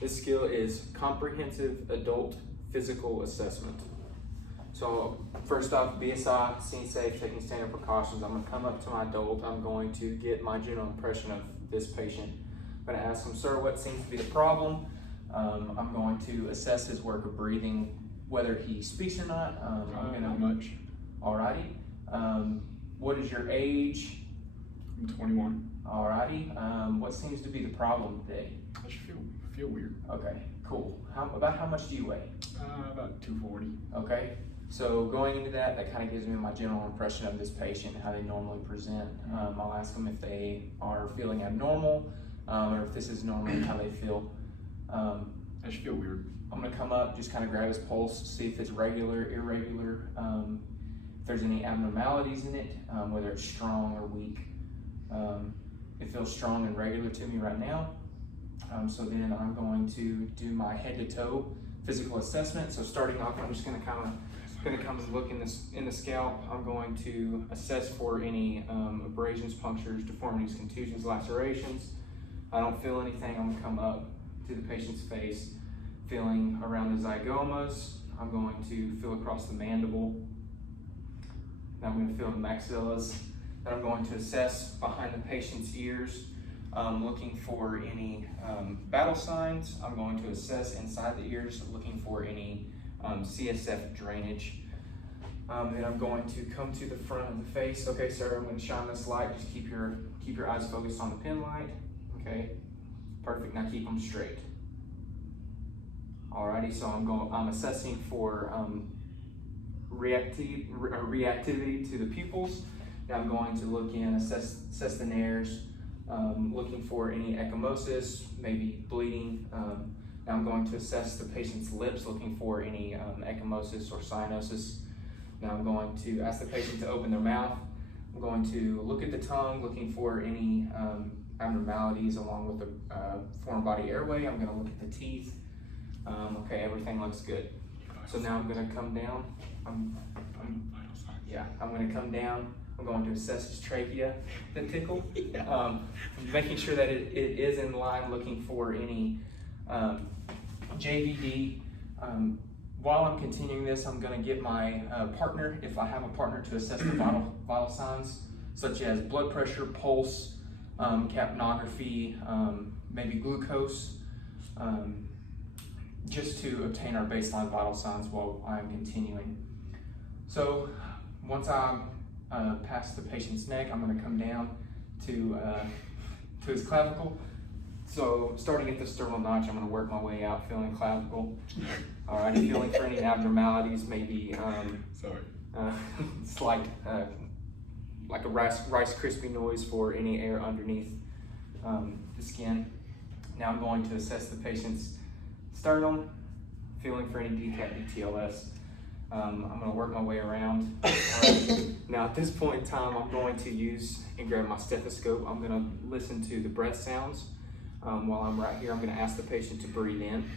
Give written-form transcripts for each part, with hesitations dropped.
This skill is comprehensive adult physical assessment. So first off, BSI, staying safe, taking standard precautions. I'm gonna come up to my adult. I'm going to get my general impression of this patient. I'm gonna ask him, sir, what seems to be the problem? I'm going to assess his work of breathing, whether he speaks or not. Not much. Alrighty. What is your age? I'm 21. Alrighty. What seems to be the problem today? I just feel weird. Okay, cool. About how much do you weigh? About 240. Okay. So going into that kind of gives me my general impression of this patient and how they normally present. I'll ask them if they are feeling abnormal, or if this is normally how they feel. I just feel weird. I'm gonna come up, just kind of grab his pulse, see if it's regular, irregular, if there's any abnormalities in it, whether it's strong or weak. It feels strong and regular to me right now. So then I'm going to do my head to toe physical assessment. So starting off, I'm just gonna come and look in the scalp. I'm going to assess for any abrasions, punctures, deformities, contusions, lacerations. I don't feel anything. I'm gonna come up to the patient's face, feeling around the zygomas. I'm going to feel across the mandible. Now I'm going to feel the maxillas. Then I'm going to assess behind the patient's ears, looking for any battle signs. I'm going to assess inside the ears, looking for any CSF drainage. Then I'm going to come to the front of the face. Okay, sir, I'm going to shine this light. Just keep your eyes focused on the pin light. Okay, perfect. Now keep them straight. Alrighty, so I'm assessing for reactivity to the pupils. Now I'm going to look in, assess the nares, looking for any ecchymosis, maybe bleeding. Now I'm going to assess the patient's lips, looking for any ecchymosis or cyanosis. Now I'm going to ask the patient to open their mouth. I'm going to look at the tongue, looking for any abnormalities along with the foreign body airway. I'm going to look at the teeth. Okay, everything looks good. So now I'm going to come down. I'm going to come down. I'm going to assess his trachea, the tickle, making sure that it is in line, looking for any JVD. While I'm continuing this, I'm going to get my partner, if I have a partner, to assess the vital signs, such as blood pressure, pulse, capnography, maybe glucose, just to obtain our baseline vital signs while I'm continuing. So once I pass the patient's neck, I'm going to come down to his clavicle. So starting at the sternal notch, I'm going to work my way out, feeling clavicle. Alrighty, feeling for any abnormalities, maybe it's like a Rice Krispie noise for any air underneath the skin. Now I'm going to assess the patient's sternum, feeling for any DCAT, DTLS. I'm going to work my way around. Right. Now at this point in time, I'm going to use and grab my stethoscope. I'm going to listen to the breath sounds. While I'm right here, I'm going to ask the patient to breathe in.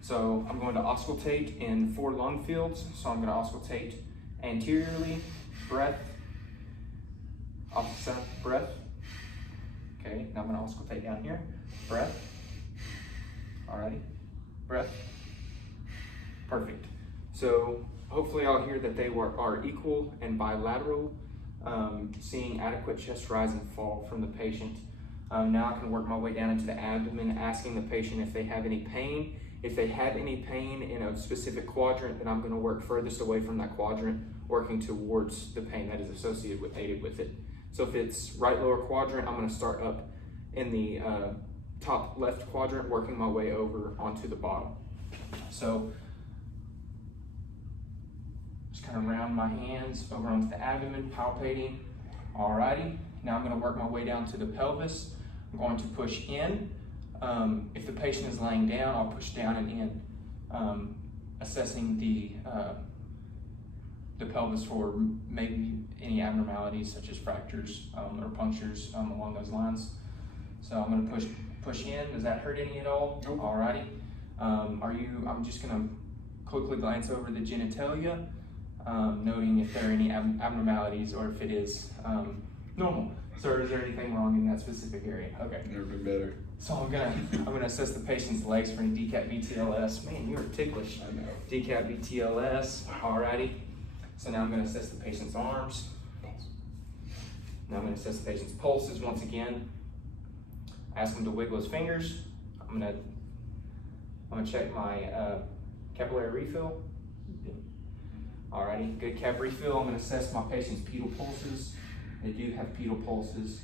So I'm going to auscultate in 4 lung fields. So I'm going to auscultate anteriorly, breath, opposite breath. Okay, now I'm going to auscultate down here, breath. Alrighty, breath. Perfect. So hopefully I'll hear that they are equal and bilateral, seeing adequate chest rise and fall from the patient. Now I can work my way down into the abdomen, asking the patient if they have any pain. If they have any pain in a specific quadrant, then I'm going to work furthest away from that quadrant, working towards the pain that is associated with it. So if it's right lower quadrant, I'm going to start up in the top left quadrant, working my way over onto the bottom. So just kind of round my hands over onto the abdomen, palpating. Alrighty, now I'm going to work my way down to the pelvis. I'm going to push in. If the patient is laying down, I'll push down and in, assessing the pelvis for maybe any abnormalities such as fractures or punctures along those lines. So I'm going to push in. Does that hurt any at all? Nope. Alrighty. I'm just going to quickly glance over the genitalia, noting if there are any abnormalities or if it is normal. Sir, is there anything wrong in that specific area? Okay. Never been better. So I'm gonna assess the patient's legs for any decap BTLS. Man, you're ticklish. I know. Decap BTLS. Alrighty. So now I'm gonna assess the patient's arms. Now I'm gonna assess the patient's pulses once again. Ask him to wiggle his fingers. I'm gonna check my capillary refill. Alrighty, good cap refill. I'm gonna assess my patient's pedal pulses. They do have pedal pulses.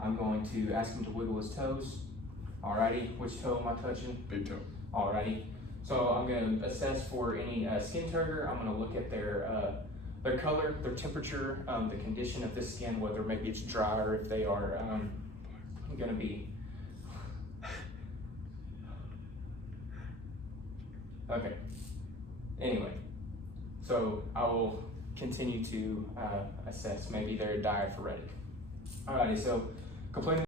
I'm going to ask him to wiggle his toes. Alrighty, which toe am I touching? Big toe. Alrighty. So I'm gonna assess for any skin turgor. I'm gonna look at their color, their temperature, the condition of the skin, whether maybe it's dry or if they are gonna be. Okay. Anyway, so I will continue to assess. Maybe they're diaphoretic. Alrighty, so completing